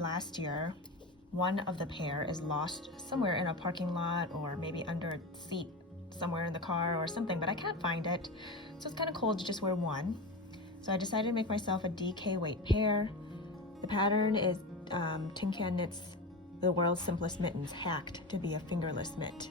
made last year, one of the pair is lost somewhere in a parking lot or maybe under a seat somewhere in the car or something, but I can't find it. So it's kind of cool to just wear one. So I decided to make myself a DK weight pair. The pattern is Tin Can Knits The World's Simplest Mittens, hacked to be a fingerless mitt.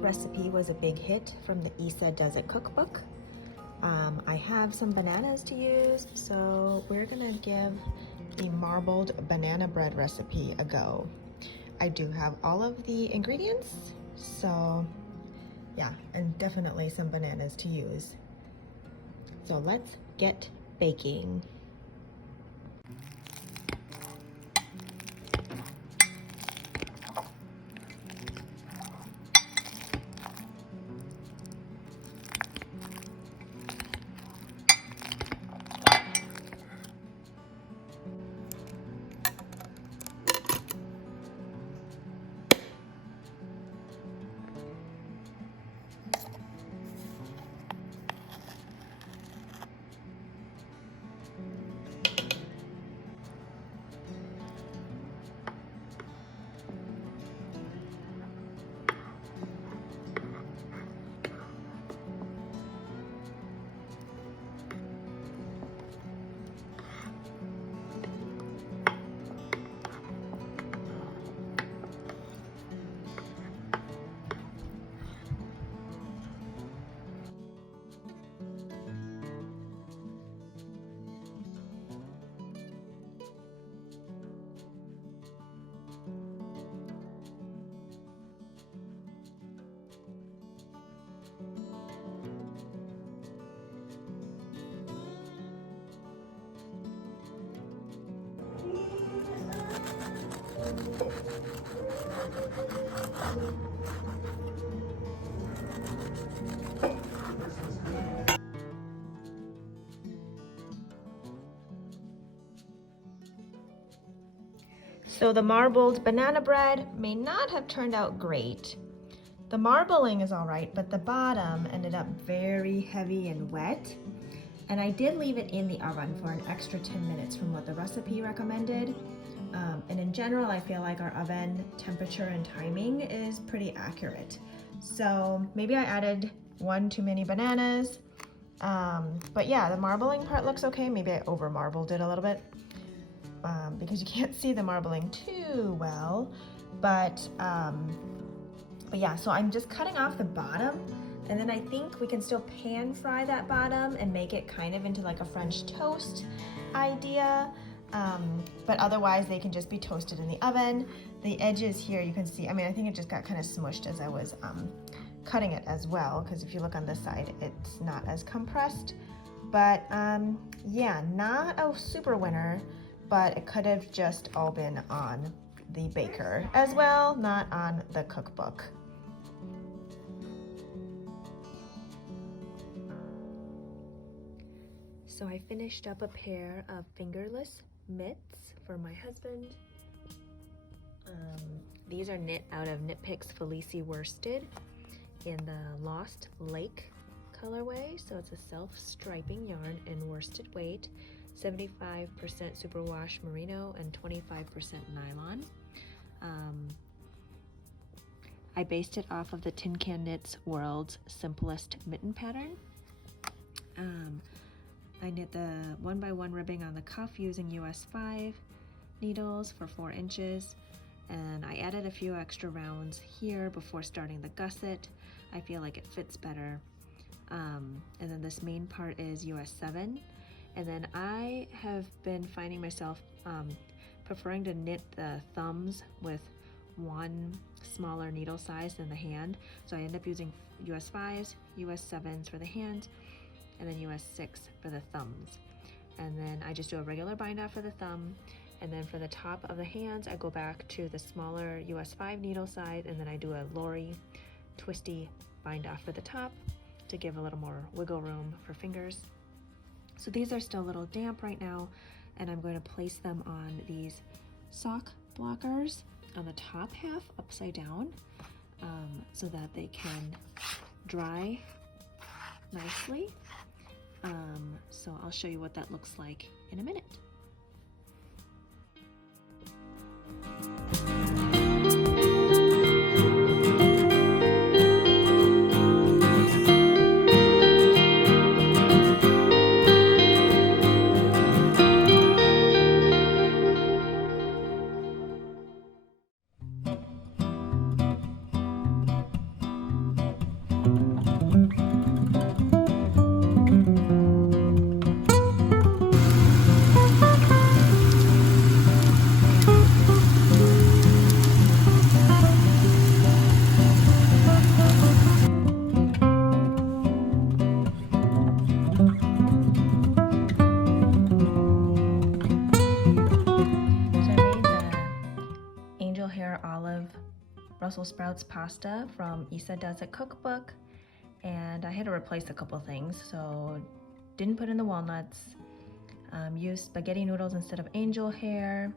Recipe was a big hit from the Isa Does It cookbook. I have some bananas to use, so we're gonna give the marbled banana bread recipe a go. I do have all of the ingredients, so yeah, and definitely some bananas to use. So let's get baking. So the marbled banana bread may not have turned out great. The marbling is all right, but the bottom ended up very heavy and wet. And I did leave it in the oven for an extra 10 minutes from what the recipe recommended. And in general, I feel like our oven temperature and timing is pretty accurate. So maybe I added one too many bananas. But yeah, the marbling part looks okay. Maybe I over marbled it a little bit. Because you can't see the marbling too well, but yeah, so I'm just cutting off the bottom, and then I think we can still pan fry that bottom and make it kind of into like a French toast idea, but otherwise they can just be toasted in the oven. The edges here, you can see, I mean, I think it just got kind of smushed as I was cutting it as well, because if you look on this side, it's not as compressed, but yeah, not a super winner. But it could have just all been on the baker as well, not on the cookbook. So I finished up a pair of fingerless mitts for my husband. These are knit out of Knit Picks Felici Worsted in the Lost Lake colorway. So it's a self-striping yarn in worsted weight, 75% superwash merino and 25% nylon. I based it off of the Tin Can Knits World's Simplest Mitten pattern. I knit the 1x1 ribbing on the cuff using US 5 needles for 4 inches, and I added a few extra rounds here before starting the gusset. I feel like it fits better. And then this main part is US 7, and then I have been finding myself preferring to knit the thumbs with one smaller needle size than the hand, so I end up using US 5s, US 7s for the hand, and then US 6 for the thumbs. And then I just do a regular bind off for the thumb, and then for the top of the hands I go back to the smaller US 5 needle size, and then I do a Lori twisty bind off for the top to give a little more wiggle room for fingers. So these are still a little damp right now, and I'm going to place them on these sock blockers on the top half upside down, so that they can dry nicely. So I'll show you what that looks like in a minute. Brussels sprouts pasta from Isa Does It cookbook, and I had to replace a couple things, so didn't put in the walnuts, used spaghetti noodles instead of angel hair.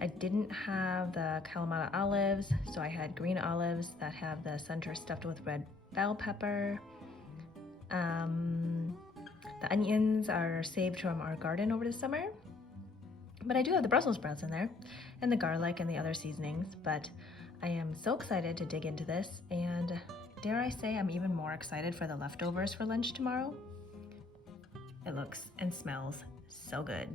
I didn't have the Kalamata olives, so I had green olives that have the center stuffed with red bell pepper. The onions are saved from our garden over the summer, but I do have the Brussels sprouts in there, and the garlic and the other seasonings. But I am so excited to dig into this, and dare I say I'm even more excited for the leftovers for lunch tomorrow. It looks and smells so good.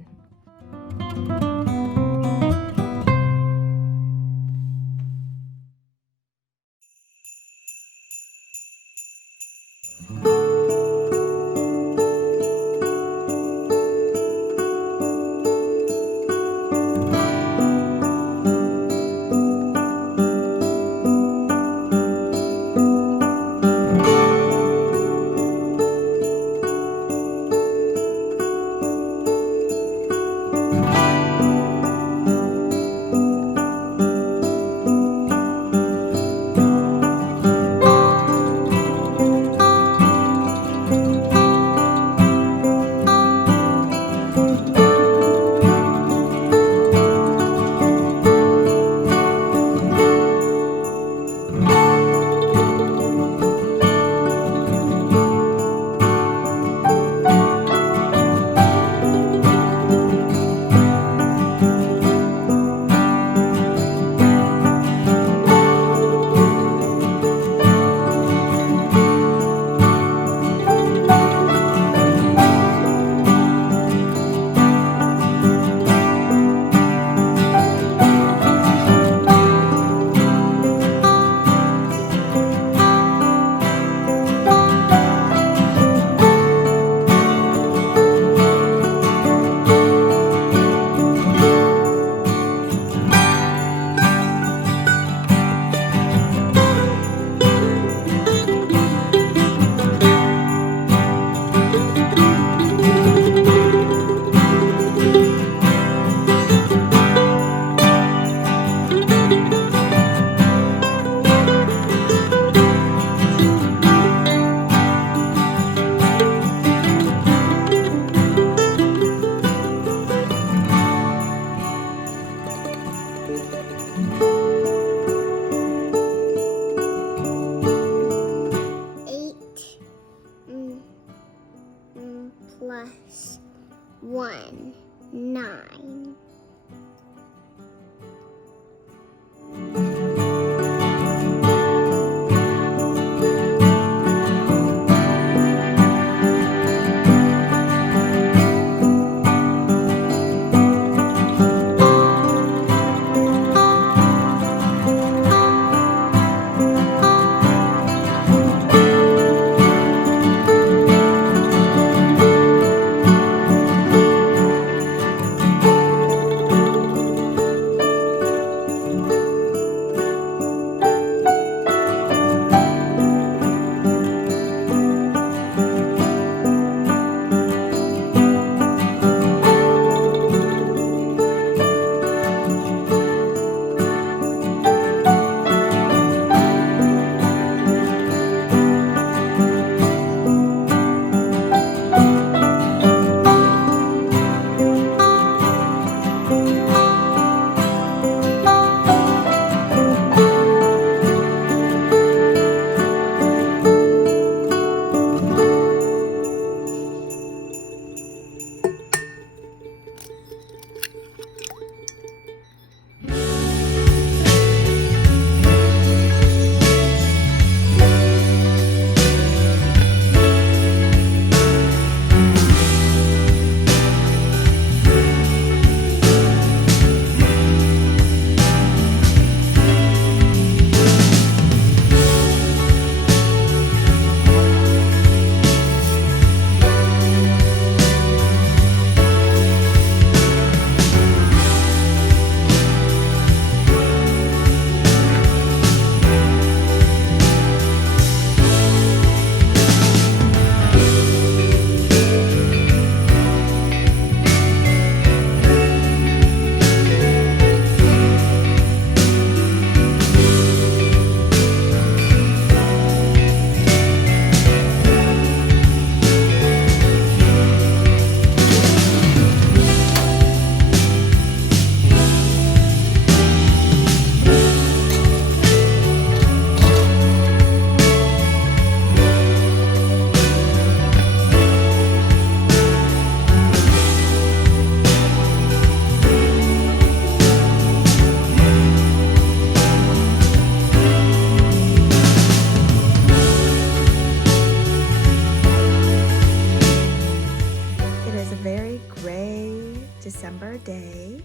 day.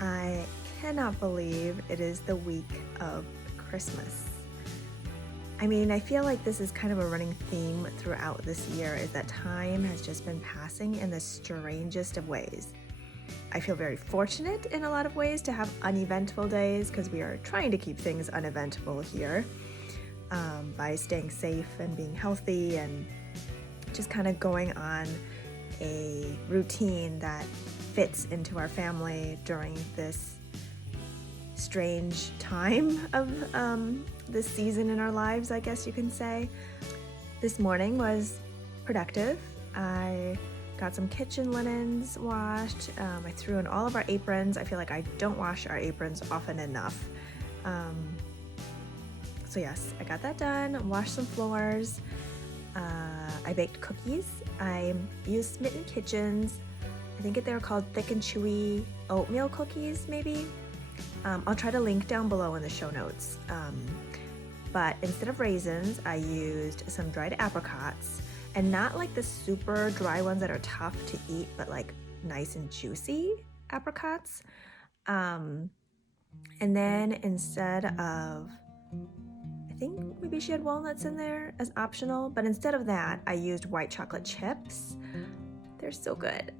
I cannot believe it is the week of Christmas. I mean, I feel like this is kind of a running theme throughout this year, is that time has just been passing in the strangest of ways. I feel very fortunate in a lot of ways to have uneventful days because we are trying to keep things uneventful here by staying safe and being healthy and just kind of going on a routine that fits into our family during this strange time of this season in our lives, I guess you can say. This morning was productive. I got some kitchen linens washed. I threw in all of our aprons. I feel like I don't wash our aprons often enough. So yes, I got that done, washed some floors. I baked cookies. I used Smitten Kitchens. I think they were called thick and chewy oatmeal cookies, maybe. I'll try to link down below in the show notes. But instead of raisins, I used some dried apricots, and not like the super dry ones that are tough to eat, but like nice and juicy apricots. And then instead of, I think maybe she had walnuts in there as optional, but instead of that, I used white chocolate chips. They're so good.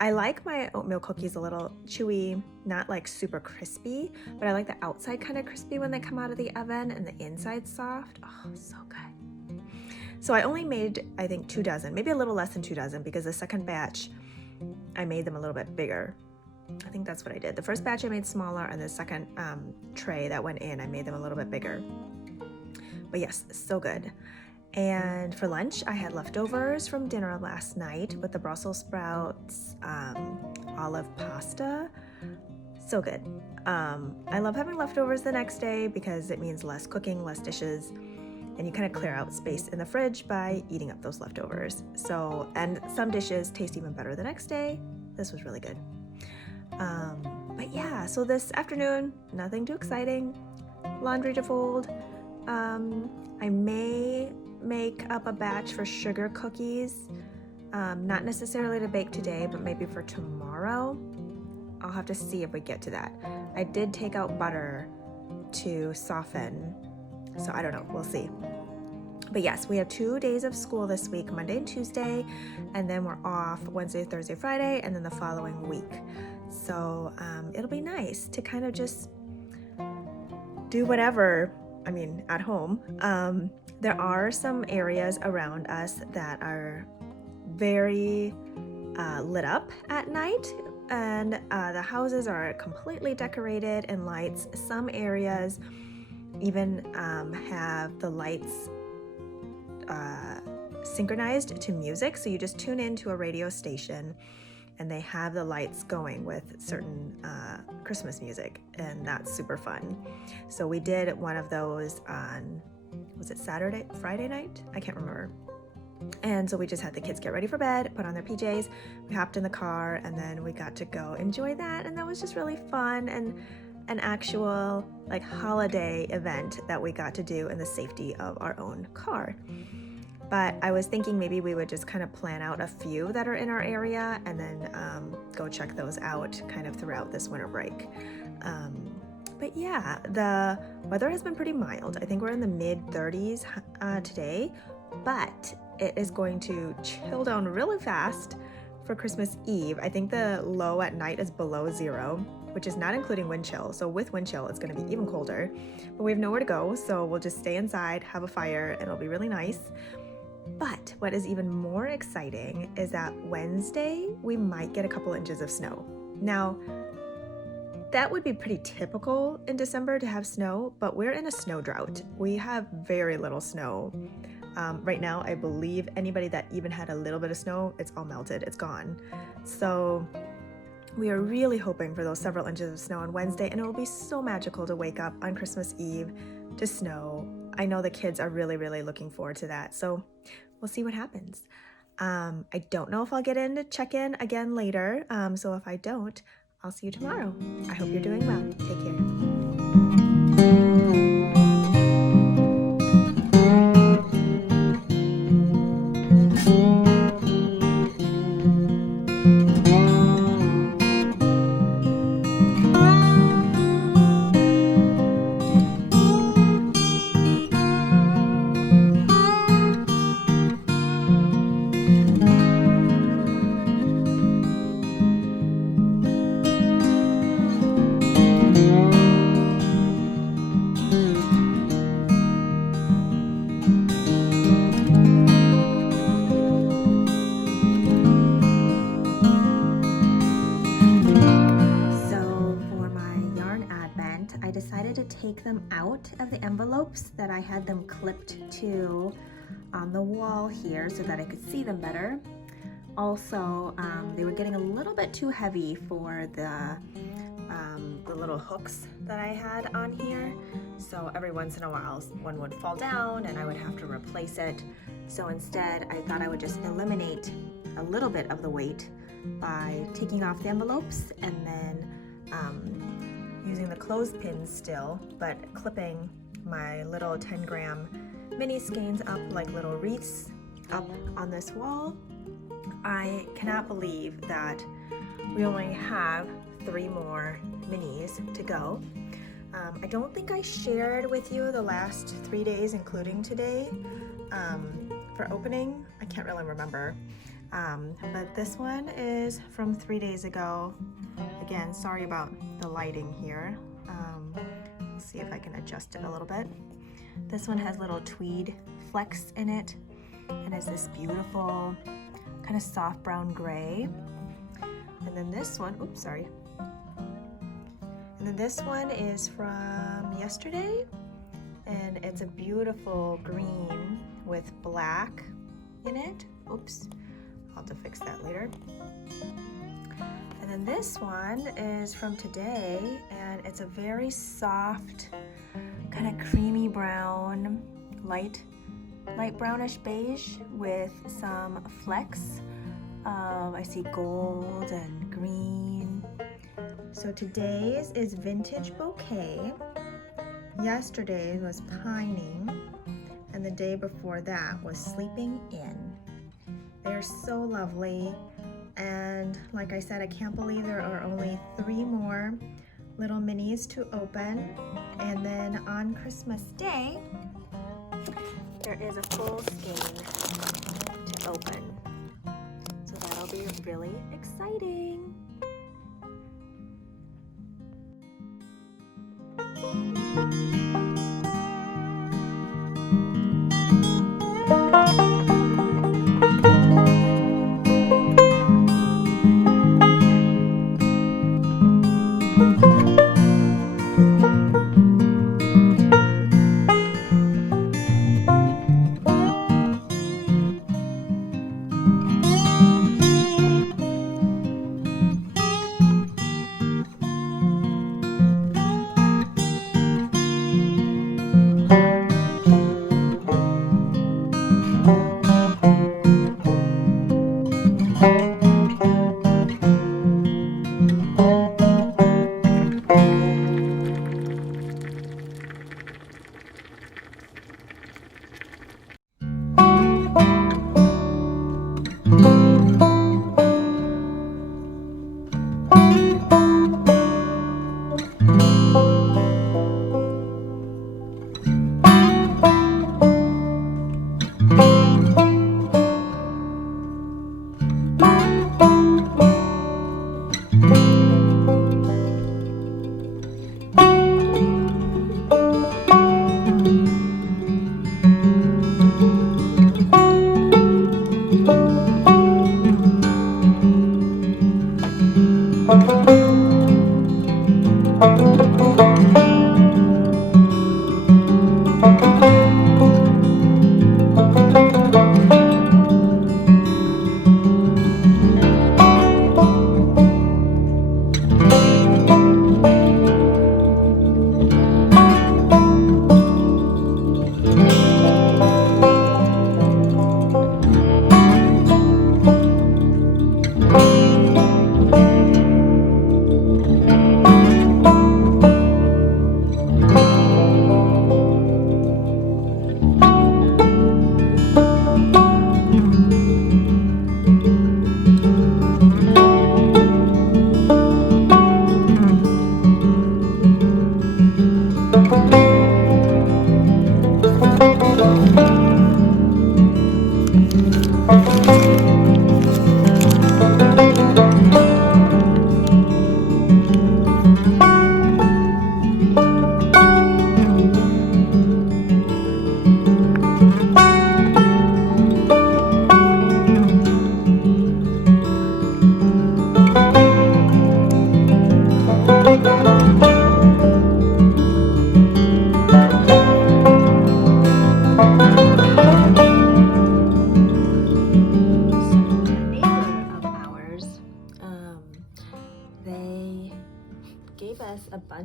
I like my oatmeal cookies a little chewy, not like super crispy, but I like the outside kind of crispy when they come out of the oven and the inside soft. Oh, so good. So I only made, I think, 2 dozen, maybe a little less than 2 dozen, because the second batch, I made them a little bit bigger. I think that's what I did. The first batch I made smaller, and the second tray that went in, I made them a little bit bigger. But yes, so good. And for lunch, I had leftovers from dinner last night with the Brussels sprouts, olive pasta. So good. I love having leftovers the next day because it means less cooking, less dishes, and you kind of clear out space in the fridge by eating up those leftovers. So, and some dishes taste even better the next day. This was really good. But yeah, so this afternoon, nothing too exciting. Laundry to fold. I may make up a batch for sugar cookies, not necessarily to bake today, but maybe for tomorrow. I'll have to see if we get to that. I did take out butter to soften, so I don't know, we'll see. But yes, we have 2 days of school this week, Monday and Tuesday, and then we're off Wednesday, Thursday, Friday, and then the following week. So it'll be nice to kind of just do whatever, at home. There are some areas around us that are very lit up at night, and the houses are completely decorated in lights. Some areas even have the lights synchronized to music, so you just tune into a radio station and they have the lights going with certain Christmas music, and that's super fun. So we did one of those on, was it Friday night? I can't remember. And so we just had the kids get ready for bed, put on their PJs, we hopped in the car, and then we got to go enjoy that, and that was just really fun and an actual like holiday event that we got to do in the safety of our own car. But I was thinking maybe we would just kind of plan out a few that are in our area and then go check those out kind of throughout this winter break. But yeah, the weather has been pretty mild. I think we're in the mid-30s today, but it is going to chill down really fast for Christmas Eve. I think the low at night is below 0, which is not including wind chill. So with wind chill, it's going to be even colder. But we have nowhere to go, so we'll just stay inside, have a fire, and it'll be really nice. But what is even more exciting is that Wednesday, we might get a couple inches of snow. Now, that would be pretty typical in December to have snow, but we're in a snow drought. We have very little snow. Right now, I believe anybody that even had a little bit of snow, it's all melted, it's gone. So we are really hoping for those several inches of snow on Wednesday, and it will be so magical to wake up on Christmas Eve to snow. I know the kids are really, really looking forward to that, so we'll see what happens. I don't know if I'll get in to check in again later, so if I don't, I'll see you tomorrow. I hope you're doing well. Take care. front of the envelopes that I had them clipped to on the wall here so that I could see them better. Also, they were getting a little bit too heavy for the little hooks that I had on here. So every once in a while, one would fall down and I would have to replace it. So instead, I thought I would just eliminate a little bit of the weight by taking off the envelopes and then using the clothespins still, but clipping my little 10-gram mini skeins up like little wreaths up on this wall. I cannot believe that we only have 3 more minis to go. I don't think I shared with you the last 3 days, including today, for opening. I can't really remember. But this one is from 3 days ago. Again, sorry about the lighting here. Let's see if I can adjust it a little bit. This one has little tweed flecks in it and is this beautiful kind of soft brown gray. And then this one, oops, sorry. And then this one is from yesterday, and it's a beautiful green with black in it. Oops, I'll have to fix that later. And then this one is from today, and it's a very soft, kind of creamy brown, light brownish beige with some flecks of, I see gold and green. So today's is Vintage Bouquet. Yesterday's was Pining, and the day before that was Sleeping In. They're so lovely, and like I said, I can't believe there are only 3 more little minis to open, and then on Christmas Day there is a full skein to open, so that'll be really exciting.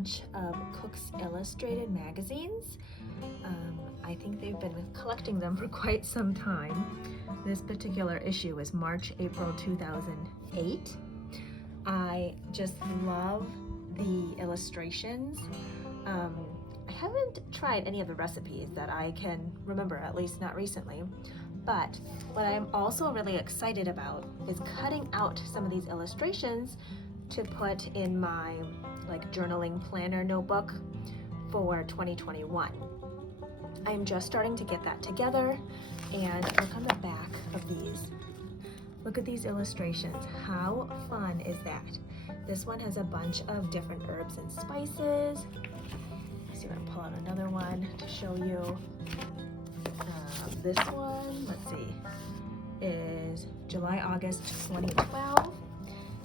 bunch of Cook's Illustrated magazines. I think they've been collecting them for quite some time. This particular issue is March-April 2008. I just love the illustrations. I haven't tried any of the recipes that I can remember, at least not recently. But what I'm also really excited about is cutting out some of these illustrations to put in my journaling planner notebook for 2021. I'm just starting to get that together, and look on the back of these. Look at these illustrations. How fun is that? This one has a bunch of different herbs and spices. Let's see, I'm gonna pull out another one to show you. This one, let's see, is July, August 2012.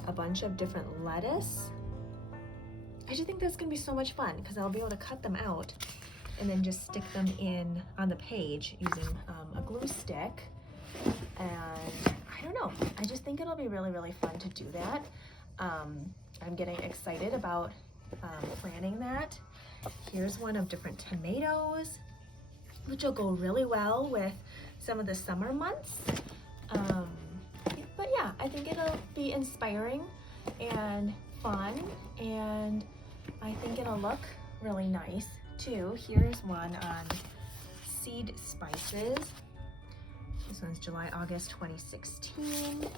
A bunch of different lettuce. I just think that's gonna be so much fun because I'll be able to cut them out and then just stick them in on the page using a glue stick. And I don't know, I just think it'll be really, really fun to do that. I'm getting excited about planning that. Here's one of different tomatoes, which will go really well with some of the summer months. But yeah, I think it'll be inspiring and fun, and I think it'll look really nice too. Here's one on seed spices. This one's July, August 2016.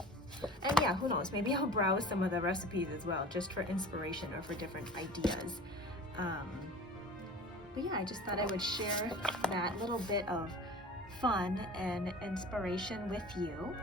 And yeah, who knows, maybe I'll browse some of the recipes as well, just for inspiration or for different ideas. But yeah, I just thought I would share that little bit of fun and inspiration with you.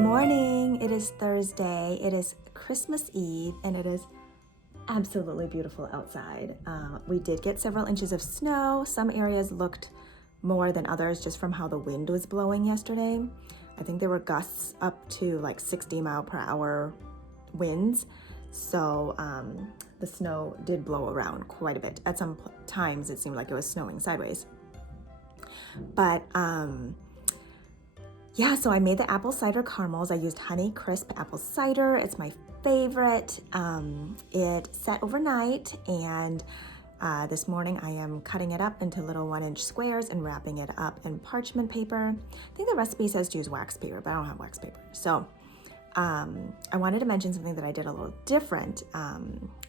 morning. It is Thursday. It is Christmas Eve, and it is absolutely beautiful outside. We did get several inches of snow. Some areas looked more than others just from how the wind was blowing yesterday. I think there were gusts up to like 60-mile-per-hour winds. So the snow did blow around quite a bit. At some times it seemed like it was snowing sideways. But yeah, so I made the apple cider caramels. I used Honey Crisp apple cider. It's my favorite. It set overnight, and this morning I am cutting it up into little 1-inch squares and wrapping it up in parchment paper. I think the recipe says to use wax paper, but I don't have wax paper. So I wanted to mention something that I did a little different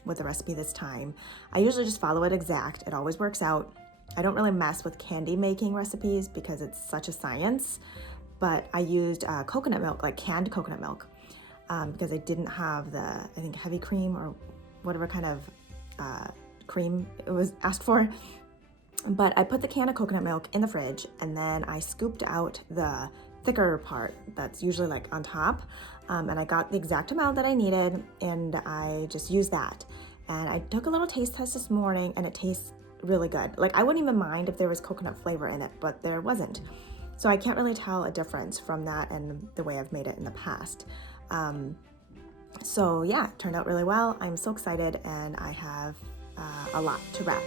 with the recipe this time. I usually just follow it exact. It always works out. I don't really mess with candy making recipes because it's such a science, but I used coconut milk, like canned coconut milk, because I didn't have the, I think, heavy cream or whatever kind of cream it was asked for. But I put the can of coconut milk in the fridge, and then I scooped out the thicker part that's usually like on top, and I got the exact amount that I needed, and I just used that. And I took a little taste test this morning, and it tastes really good. Like, I wouldn't even mind if there was coconut flavor in it, but there wasn't. So I can't really tell a difference from that and the way I've made it in the past. So yeah, it turned out really well. I'm so excited, and I have a lot to wrap.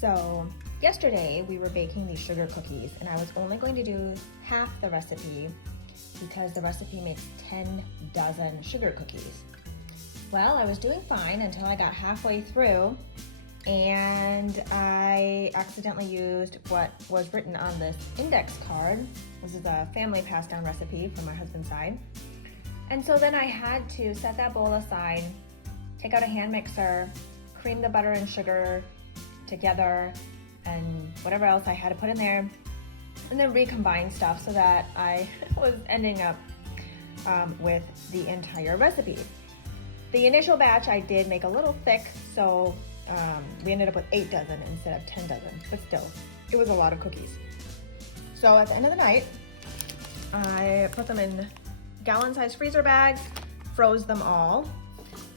So yesterday we were baking these sugar cookies, and I was only going to do half the recipe because the recipe makes 10 dozen sugar cookies. Well, I was doing fine until I got halfway through, and I accidentally used what was written on this index card. This is a family passed down recipe from my husband's side. And so then I had to set that bowl aside, take out a hand mixer, cream the butter and sugar together, and whatever else I had to put in there, and then recombine stuff so that I was ending up with the entire recipe. The initial batch I did make a little thick, so we ended up with 8 dozen instead of 10 dozen, but still, it was a lot of cookies. So at the end of the night, I put them in gallon-sized freezer bags, froze them all,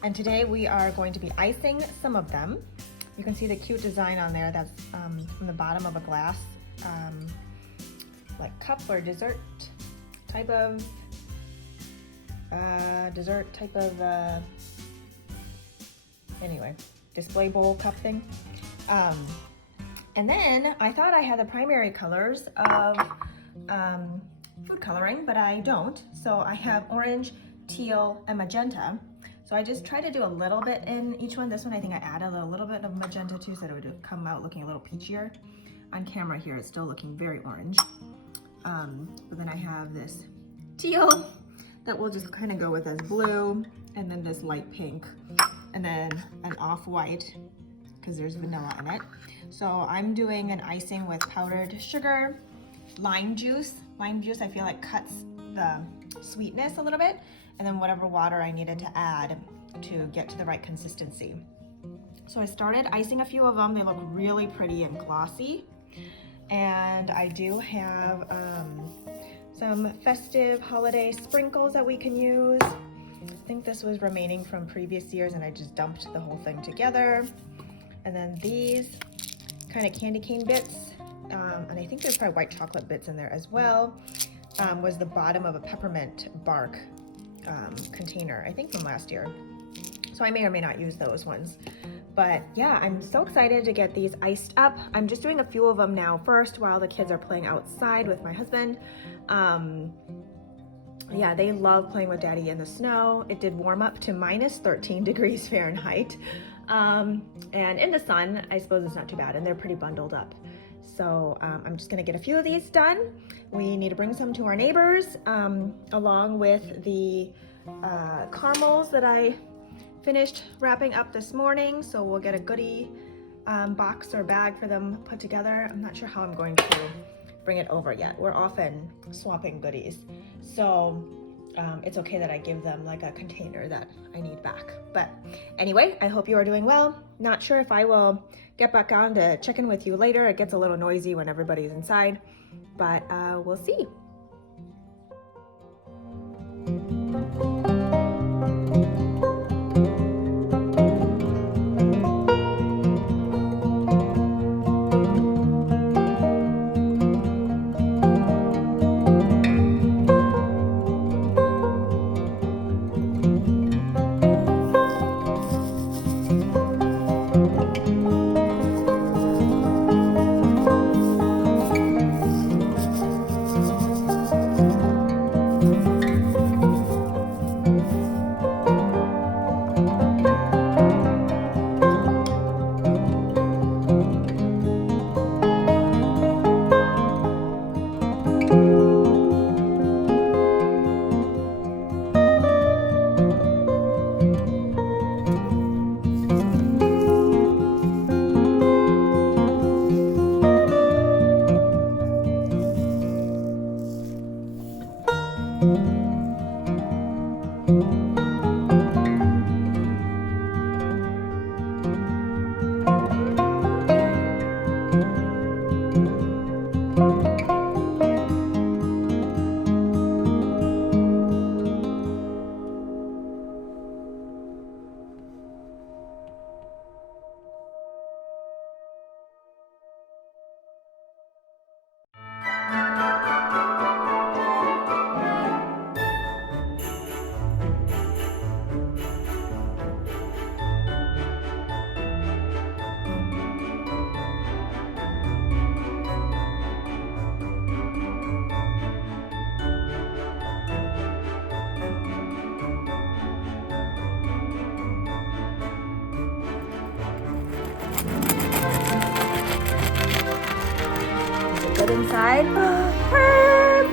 and today we are going to be icing some of them. You can see the cute design on there. That's from the bottom of a glass, like cup or dessert type of anyway, display bowl cup thing. And then I thought I had the primary colors of food coloring, but I don't. So I have orange, teal, and magenta. So I just try to do a little bit in each one. This one I think I added a little bit of magenta too, so that it would come out looking a little peachier. On camera here, it's still looking very orange. But then I have this teal that will just kind of go with this blue, and then this light pink, and then an off-white, because there's vanilla in it. So I'm doing an icing with powdered sugar, lime juice. Lime juice I feel like cuts the sweetness a little bit, and then whatever water I needed to add to get to the right consistency. So I started icing a few of them. They look really pretty and glossy. And I do have some festive holiday sprinkles that we can use. I think this was remaining from previous years and I just dumped the whole thing together. And then these kind of candy cane bits, and I think there's probably white chocolate bits in there as well, was the bottom of a peppermint bark container, I think from last year. So I may or may not use those ones. But yeah, I'm so excited to get these iced up. I'm just doing a few of them now first while the kids are playing outside with my husband. Yeah, they love playing with Daddy in the snow. It did warm up to minus 13 degrees Fahrenheit. And in the sun, I suppose it's not too bad, and they're pretty bundled up. So I'm just gonna get a few of these done. We need to bring some to our neighbors, along with the caramels that I finished wrapping up this morning. So we'll get a goodie box or bag for them put together. I'm not sure how I'm going to bring it over yet. We're often swapping goodies. So it's okay that I give them like a container that I need back. But anyway, I hope you are doing well. Not sure if I will get back on to check in with you later. It gets a little noisy when everybody's inside, but we'll see. Good inside. Perfect.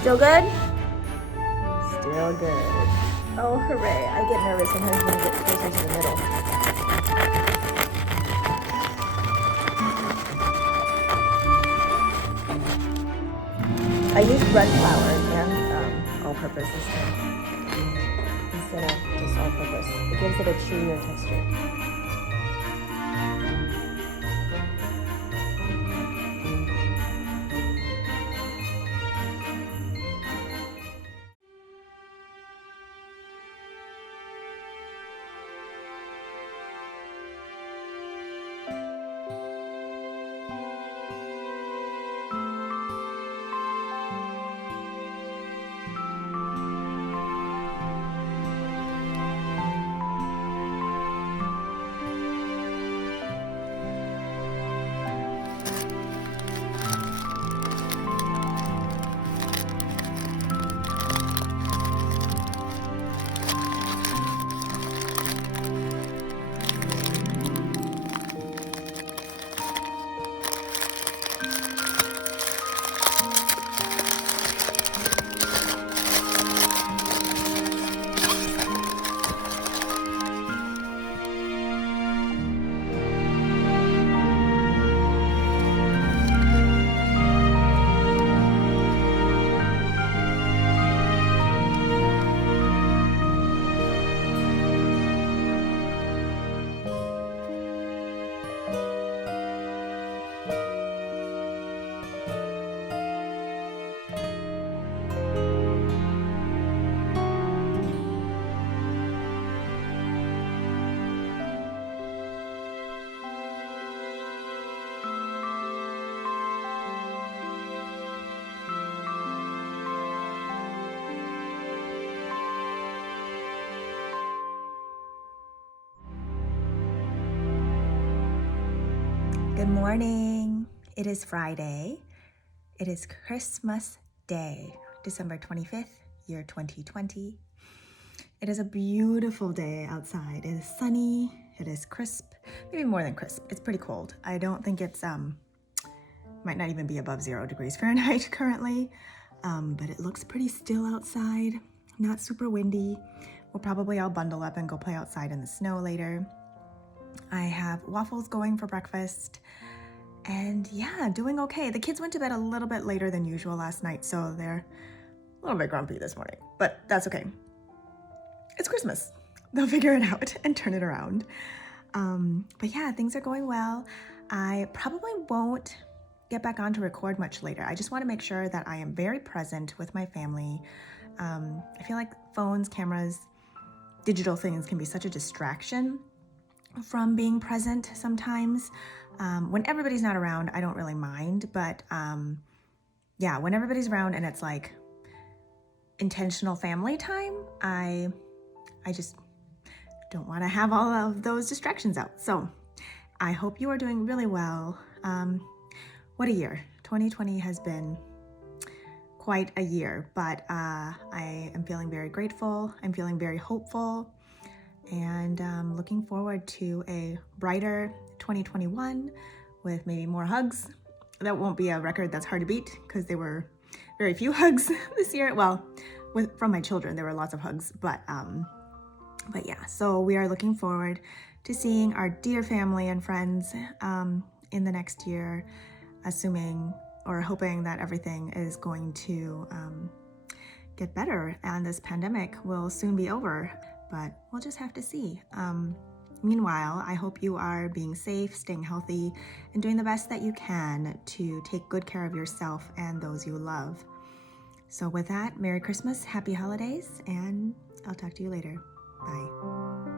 Still good? Still good. Oh, hooray. I get nervous sometimes when I get closer to the middle. I use red flour and all-purpose this time instead of just all-purpose. It gives it a chewier texture. Good morning. It is Friday. It is Christmas Day, December 25th, year 2020. It is a beautiful day outside. It is sunny. It is crisp, maybe more than crisp. It's pretty cold. I don't think it's, might not even be above 0 degrees Fahrenheit currently, but it looks pretty still outside, not super windy. We'll probably all bundle up and go play outside in the snow later. I have waffles going for breakfast, and yeah, doing okay. The kids went to bed a little bit later than usual last night, so they're a little bit grumpy this morning, but that's okay. It's Christmas. They'll figure it out and turn it around. But yeah, things are going well. I probably won't get back on to record much later. I just want to make sure that I am very present with my family. I feel like phones, cameras, digital things can be such a distraction from being present sometimes. When everybody's not around, I don't really mind, but yeah, when everybody's around and it's like intentional family time, I just don't want to have all of those distractions out. So I hope you are doing really well. What a year. 2020 has been quite a year, but I am feeling very grateful. I'm feeling very hopeful, and looking forward to a brighter 2021 with maybe more hugs. That won't be a record that's hard to beat because there were very few hugs this year. Well, from my children, there were lots of hugs, but yeah, so we are looking forward to seeing our dear family and friends in the next year, assuming or hoping that everything is going to get better and this pandemic will soon be over, but we'll just have to see. Meanwhile, I hope you are being safe, staying healthy, and doing the best that you can to take good care of yourself and those you love. So with that, Merry Christmas, Happy Holidays, and I'll talk to you later. Bye.